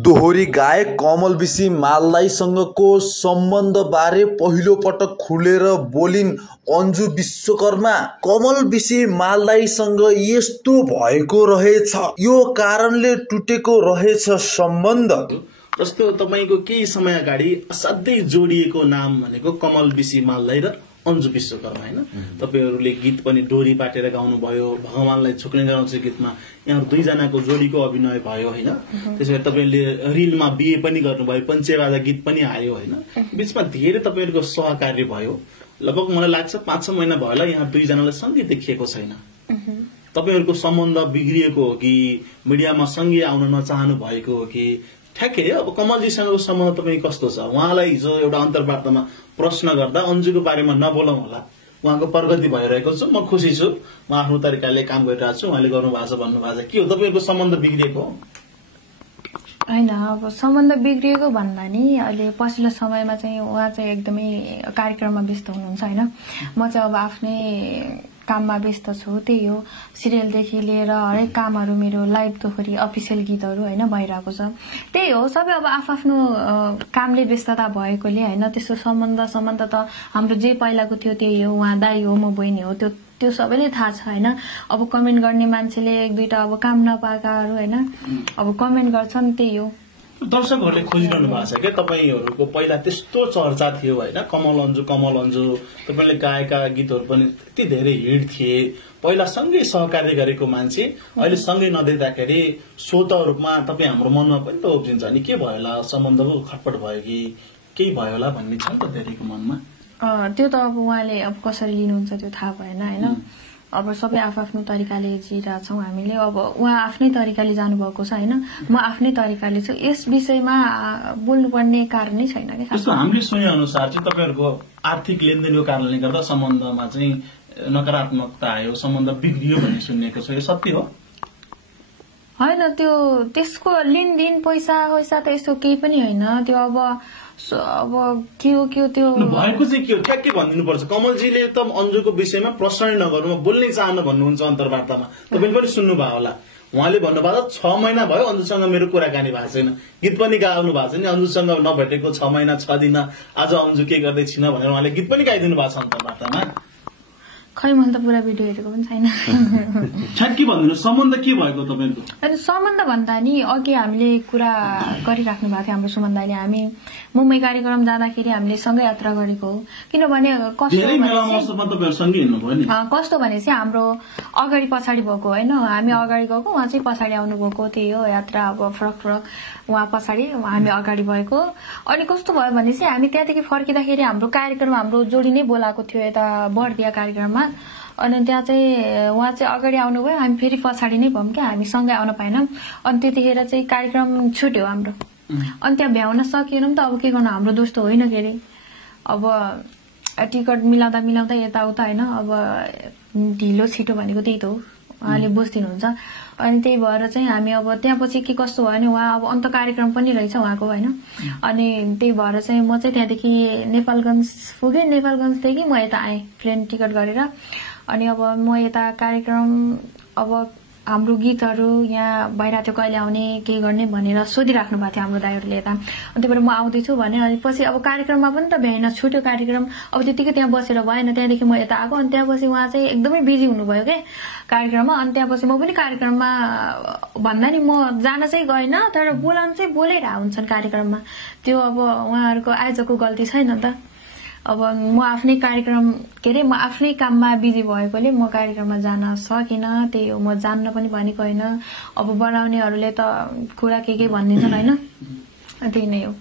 दोहोरी गायक कमल विशी मालदाईसँगको सम्बन्धबारे पहिलो पटक खुलेर बोलिन् अन्जु विश्वकर्मा। कमल विशी मालदाईसँग यस्तो भएको रहेछ, यो कारणले टुटेको रहेछ सम्बन्ध। जस्तो तपाईको केही समय अगाडि असाध्यै जोडिएको नाम भनेको कमल विशी मालदाई र अन्जु विश्वकर्मा हैन। तपाईहरुले गीत पनि डोरी पाटेर गाउनु भयो, भगवानलाई छुक्ने गराउँछ गीतमा यहाँ दुई जनाको जोडीको अभिनय भयो हैन। त्यसैले तपाईले रिलमा बिए पनि गर्नुभयो, पञ्चेबाजा गीत पनि आयो हैन। बीचमा धेरै तपाईहरुको सहकार्य भयो। लगभग मलाई लाग्छ 5-6 महिना भयो होला यहाँ दुई जनाले सँगै देखिएको छैन। तपाईहरुको सम्बन्ध बिग्रिएको हो कि मिडियामा सँगै आउन नचाहनु भएको हो कि ठ्याक्कै अब कमलजीसँगको सम्बन्ध तपाईको कस्तो छ? उहाँलाई हिजो एउटा अन्तर्वार्तामा प्रश्न गर्दा अन्जुको बारेमा नबोलौं होला, उहाँको प्रगति भइरहेको छ, म खुशी छु, म आफ्नो तरिकाले काम गरिरहेको छु, उहाँले गर्नुभएको छ भन्नुभएको छ। के हो तपाईको सम्बन्ध बिग्रिएको हो? हैन, अब सम्बन्ध बिग्रिएको भन्दा नि अहिले पछिल्लो समयमा चाहिँ उहाँ चाहिँ एकदमै कार्यक्रममा व्यस्त हुनुहुन्छ हैन। म चाहिँ अब आफ्नै काममा व्यस्त छु। त्यही हो, सिरियलदेखि लिएर हरेक कामहरू मेरो लाइभ दोहोरी अफिसियल गीतहरू हैन भइरहेको छ। त्यही हो, सबै अब आफ्नो कामले व्यस्तता भएकोले हैन त्यस्तो सम्बन्ध त हाम्रो जे पहिलाको थियो त्यही हो। उहाँ दाइ हो, म बहिनी हो, त्यो सबैले थाहा छ हैन। अब कमेन्ट गर्ने मान्छेले एक दुईटा अब काम नपाएकाहरू हैन अब कमेन्ट गर्छन्, त्यही हो। दर्शकहरूले खोजिरहनु भएको छ क्या तपाईहरुको पहिला त्यस्तो चर्चा थियो हैन, कमल अन्जु तपाईले गाएका गीतहरू पनि त्यति धेरै हिट थिए। पहिला सँगै सहकार्य गरेको मान्छे अहिले सँगै नदेख्दाखेरि स्वतः रूपमा तपाई हाम्रो मनमा पनि त उब्जिन्छ नि, के भयो होला, सम्बन्धको खटपट भयो कि केही भयो होला भन्ने छ नि त धेरैको मनमा। त्यो त अब उहाँले अब कसरी लिनुहुन्छ त्यो थाहा भएन हैन। अब सबै आफ्नो तरिकाले जिरहेछौँ हामीले। अब उहाँ आफ्नै तरिकाले जानुभएको छ हैन, म आफ्नै तरिकाले छु। यस विषयमा बोल्नुपर्ने कारणै छैन के। जस्तो हामीले सुने अनुसार चाहिँ तपाईहरुको आर्थिक लेनदेनको कारणले गर्दा सम्बन्धमा चाहिँ नकारात्मकता आयो, सम्बन्ध बिग्रियो भन्ने सुनेको छ, यो सत्य हो? हैन, त्यो त्यसको लेनदेन पैसा त यस्तो केही पनि हैन। त्यो अब के हो त्यो भएको चाहिँ के हो ठ्याक्कै भनिदिनु पर्छ। कमलजीले त अन्जुको विषयमा प्रश्न नै नगर्नु, बोल्नै चाहनु भन्नुहुन्छ अन्तर्वार्तामा, तपाईले पनि सुन्नु भयो होला। उहाँले भन्नुभएको 6 महिना भयो अन्जुसँग मेरो कुराकानी भएको छैन, गीत पनि गाउनु भएको छैन, अन्जुसँग नभेटेको 6 महिना 6 दिन, आज अन्जु के गर्दै छिन भनेर उहाँले गीत पनि गाइदिनु भएको छ अन्तर्वार्तामा। खै मैले त पुरा भिडियो हेरेको पनि छैन। ठ्याक्कै भन्दिनु सम्बन्ध के भएको तपाईको? अनि सम्बन्ध भन्दा नि अघि हामीले कुरा गरिराख्नु भएको थियो हाम्रो सुमन दाइले। हामी मुम्बई कार्यक्रम जाँदाखेरि हामीले सँगै यात्रा गरेको हो। किनभने कस्तो भनेपछि हाम्रो अगाडि पछाडि भएको हैन, हामी अगाडि गएको उहाँ चाहिँ पछाडि आउनु भएको, त्यही हो यात्रा। अब फरक उहाँ पछाडि हामी अगाडि भएको। अनि कस्तो भयो भनेपछि हामी त्यहाँदेखि फर्किँदाखेरि हाम्रो कार्यक्रम हाम्रो जोडी नै बोलाएको थियो यता बर्दिया कार्यक्रममा। अनि त्यहाँ चाहिँ उहाँ चाहिँ अगाडि आउनुभयो, हामी फेरि पछाडि नै भयौँ क्या, हामी सँगै आउन पाएनौँ। अनि त्यतिखेर चाहिँ कार्यक्रम छुट्यो हाम्रो। अनि त्यहाँ भ्याउन सकेनौँ त अब के गर्नु, हाम्रो दोष त होइन के अरे। अब टिकट मिलाउँदा यताउता होइन, अब ढिलो छिटो भनेको त्यही त हो, उहाँले बुझिदिनुहुन्छ। अनि त्यही भएर चाहिँ हामी अब त्यहाँ पछि के कस्तो भयो भने उहाँ अब अन्त कार्यक्रम पनि रहेछ उहाँको होइन। अनि त्यही भएर चाहिँ म चाहिँ त्यहाँदेखि नेपालगञ्ज पुगेँ, नेपालगञ्जदेखि म यता आएँ प्लेन टिकट गरेर। अनि अब म यता कार्यक्रम अब हाम्रो गीतहरू यहाँ भइरहेको थियो, कहिले आउने के गर्ने भनेर सोधिराख्नु भएको थियो हाम्रो दाइहरूले यता। अनि त्यही भएर म आउँदैछु भने अनि पछि अब कार्यक्रममा पनि त भ्याएन, छुट्यो कार्यक्रम। अब त्यतिकै त्यहाँ बसेर भएन, त्यहाँदेखि म यता आएको। अनि त्यहाँपछि उहाँ चाहिँ एकदमै बिजी हुनुभयो क्या कार्यक्रममा। अनि त्यहाँपछि म पनि कार्यक्रममा भन्दा नि म जान चाहिँ गएन, तर बोलाउनु चाहिँ बोलेर हुन्छन् कार्यक्रममा। त्यो अब उहाँहरूको आयोजकको गल्ती छैन त। अब म आफ्नै कार्यक्रम के अरे म आफ्नै काममा बिजी भएकोले म कार्यक्रममा जान सकिनँ, त्यही हो। म जान्न पनि भनेको होइन, अब बनाउनेहरूले त कुरा के भनिदिन्छन् होइन, त्यही नै हो।